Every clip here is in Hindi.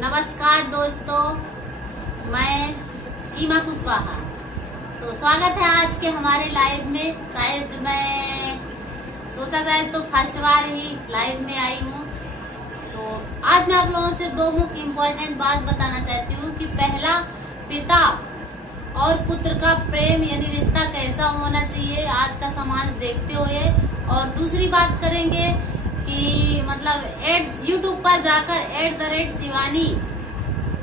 नमस्कार दोस्तों, मैं सीमा कुशवाहा। तो स्वागत है आज के हमारे लाइव में। शायद मैं सोचा जाए तो फर्स्ट बार ही लाइव में आई हूँ। तो आज मैं आप लोगों से दो मुख्य इम्पोर्टेंट बात बताना चाहती हूँ कि पहला, पिता और पुत्र का प्रेम यानी रिश्ता कैसा होना चाहिए आज का समाज देखते हुए, और दूसरी बात करेंगे कि मतलब यूट्यूब पर जाकर @शिवानी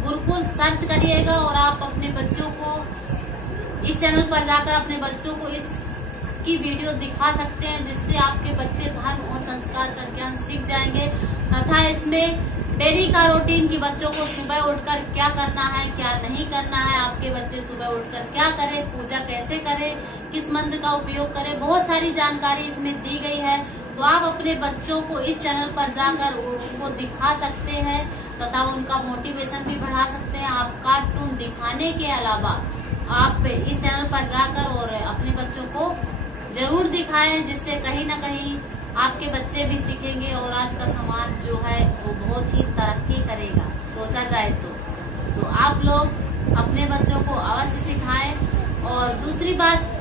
गुरुकुल सर्च करिएगा और आप अपने बच्चों को इस चैनल पर जाकर अपने बच्चों को इसकी वीडियो दिखा सकते हैं, जिससे आपके बच्चे धर्म और संस्कार का ज्ञान सीख जाएंगे। तथा इसमें डेली का रूटीन की बच्चों को सुबह उठकर क्या करना है, क्या नहीं करना है, आपके बच्चे सुबह उठकर क्या करें, पूजा कैसे करें, किस मंत्र का उपयोग करें, बहुत सारी जानकारी इसमें दी गई है। तो आप अपने बच्चों को इस चैनल पर जाकर उनको दिखा सकते हैं तथा उनका मोटिवेशन भी बढ़ा सकते हैं। आप कार्टून दिखाने के अलावा आप इस चैनल पर जाकर और अपने बच्चों को जरूर दिखाएं, जिससे कहीं ना कहीं आपके बच्चे भी सीखेंगे और आज का समाज जो है वो बहुत ही तरक्की करेगा सोचा जाए तो आप लोग अपने बच्चों को अवश्य सिखाएं। और दूसरी बात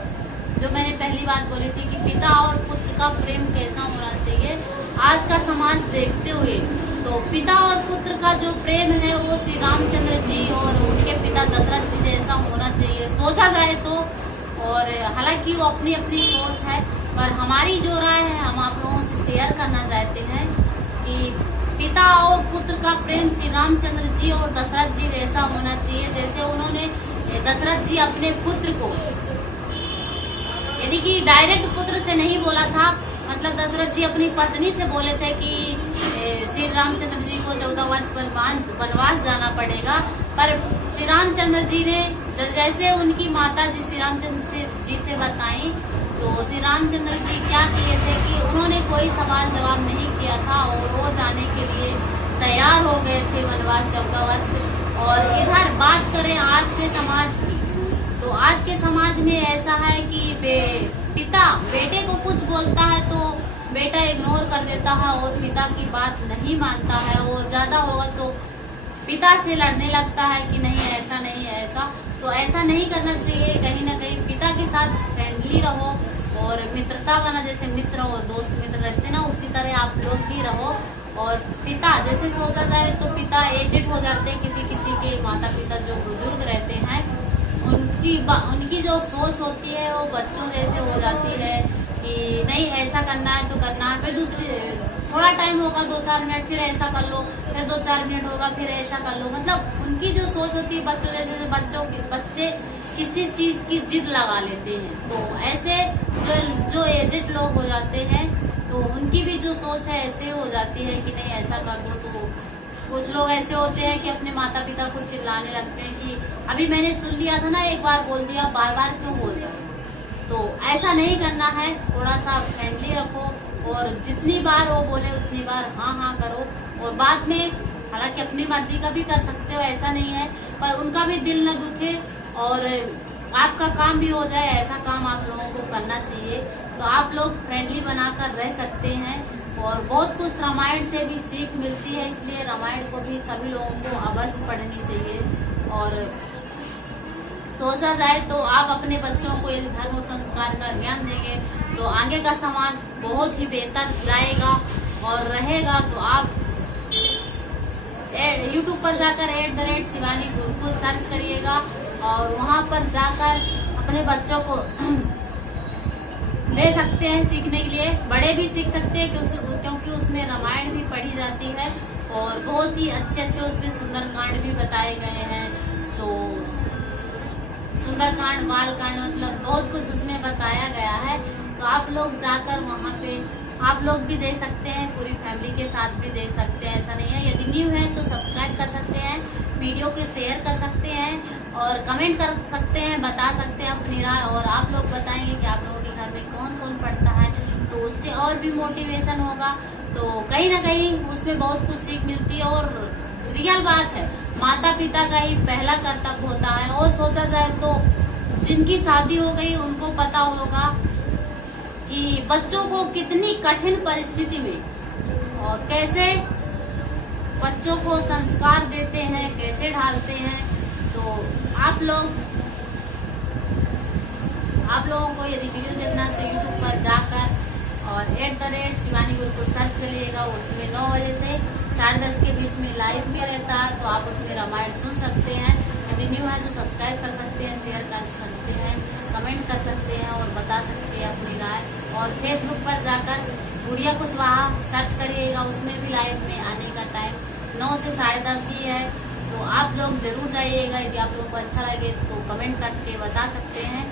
जो मैंने पहली बात बोली थी कि पिता और पुत्र का प्रेम कैसा होना चाहिए आज का समाज देखते हुए, तो पिता और पुत्र का जो प्रेम है वो श्री रामचंद्र जी और उनके पिता दशरथ जी जैसा होना चाहिए सोचा जाए तो। और हालांकि वो अपनी अपनी सोच है, पर हमारी जो राय है हम आप लोगों से शेयर करना चाहते हैं कि पिता और पुत्र का प्रेम श्री रामचंद्र जी और दशरथ जी जैसा होना चाहिए। जैसे उन्होंने दशरथ जी अपने पुत्र को यानी कि डायरेक्ट पुत्र से नहीं बोला था, मतलब दशरथ जी अपनी पत्नी से बोले थे कि श्री रामचंद्र जी को 14 वर्ष वनवास जाना पड़ेगा। पर श्री रामचंद्र जी ने जैसे उनकी माता जी श्री रामचंद्र जी से बताई, तो श्री रामचंद्र जी क्या किए थे कि उन्होंने कोई सवाल जवाब नहीं किया था और वो जाने के लिए तैयार हो गए थे वनवास 14 वर्ष। और इधर बात करें आज के समाज की, तो आज के समाज में ऐसा है कि पिता बेटे को कुछ बोलता है तो बेटा इग्नोर कर देता है और पिता की बात नहीं मानता है। वो ज्यादा होगा तो पिता से लड़ने लगता है कि नहीं ऐसा नहीं है ऐसा। तो ऐसा नहीं करना चाहिए। कहीं ना कहीं पिता के साथ फ्रेंडली रहो और मित्रता बना, जैसे मित्र और दोस्त मित्र रहते ना, उसी तरह आप लोग भी रहो। और पिता जैसे सोचा जाए तो पिता एजेड हो जाते हैं, किसी किसी के माता पिता जो बुजुर्ग रहते हैं उनकी जो सोच होती है वो बच्चों जैसे हो जाती है कि नहीं ऐसा करना है तो करना है। फिर दूसरी थोड़ा टाइम होगा 2-4 मिनट, फिर ऐसा कर लो, फिर 2-4 मिनट होगा, फिर ऐसा कर लो। मतलब उनकी जो सोच होती है बच्चों जैसे बच्चे किसी चीज की जिद लगा लेते हैं। तो ऐसे जो एजेड लोग हो जाते हैं तो उनकी भी जो सोच है ऐसे हो जाती है कि नहीं ऐसा कर दो। तो कुछ लोग ऐसे होते हैं कि अपने माता पिता को चिल्लाने लगते हैं कि अभी मैंने सुन लिया था ना, एक बार बोल दिया, बार बार क्यों बोल रहे हो। तो ऐसा नहीं करना है, थोड़ा सा फ्रेंडली रखो और जितनी बार वो बोले उतनी बार हाँ करो। और बाद में हालांकि अपनी मर्जी का भी कर सकते हो, ऐसा नहीं है, पर उनका भी दिल न दुखे और आपका काम भी हो जाए, ऐसा काम आप लोगों को करना चाहिए। तो आप लोग फ्रेंडली बनाकर रह सकते हैं और बहुत कुछ रामायण से भी सीख मिलती है, इसलिए रामायण को भी सभी लोगों को अवश्य पढ़नी चाहिए। और सोचा जाए तो आप अपने बच्चों को यदि धर्म और संस्कार का ज्ञान देंगे तो आगे का समाज बहुत ही बेहतर जाएगा और रहेगा। तो आप यूट्यूब पर जाकर @शिवानी गुरुकुल सर्च करिएगा और वहां पर जाकर अपने बच्चों को ले सकते हैं सीखने के लिए। बड़े भी सीख सकते हैं क्योंकि उसमें रामायण भी पढ़ी जाती है और बहुत ही अच्छे उसमें सुंदरकांड भी बताए गए हैं। तो सुंदरकांड, बालकांड, मतलब बहुत कुछ उसमें बताया गया है। तो आप लोग जाकर वहाँ पे आप लोग भी देख सकते हैं, पूरी फैमिली के साथ भी देख सकते हैं, ऐसा नहीं है। यदि न्यू है तो सब्सक्राइब कर सकते हैं, वीडियो को शेयर कर सकते हैं और कमेंट कर सकते हैं, बता सकते हैं अपनी राय। और आप लोग बताएंगे कि आप लोगों के घर में कौन कौन पढ़ता है, तो उससे और भी मोटिवेशन होगा। तो कहीं ना कहीं उसमें बहुत कुछ सीख मिलती है और रियल बात है, माता पिता का ही पहला कर्तव्य होता है। और सोचा जाए तो जिनकी शादी हो गई उनको पता होगा कि बच्चों को कितनी कठिन परिस्थिति में और कैसे बच्चों को संस्कार देते हैं, कैसे ढालते हैं। तो आप लोगों को यदि वीडियो देखना तो यूट्यूब पर जाकर और @शिवानी गुरुकुल सर्च करिएगा। उसमें 9 बजे से 10:30 के बीच में लाइव में रहता है, तो आप उसमें रामायण सुन सकते हैं। यदि न्यू है तो सब्सक्राइब कर सकते हैं, शेयर कर सकते हैं, कमेंट कर सकते हैं और बता सकते हैं अपनी राय। और फेसबुक पर जाकर गुड़िया कुशवाहा सर्च करिएगा, उसमें भी लाइव में आने का टाइम 9 से 10:30 ही है। तो आप लोग जरूर जाइएगा। यदि आप लोगों को अच्छा लगे तो कमेंट करके बता सकते हैं।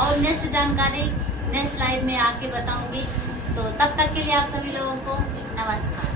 और नेक्स्ट जानकारी नेक्स्ट लाइव में आके बताऊंगी। तो तब तक के लिए आप सभी लोगों को नमस्कार।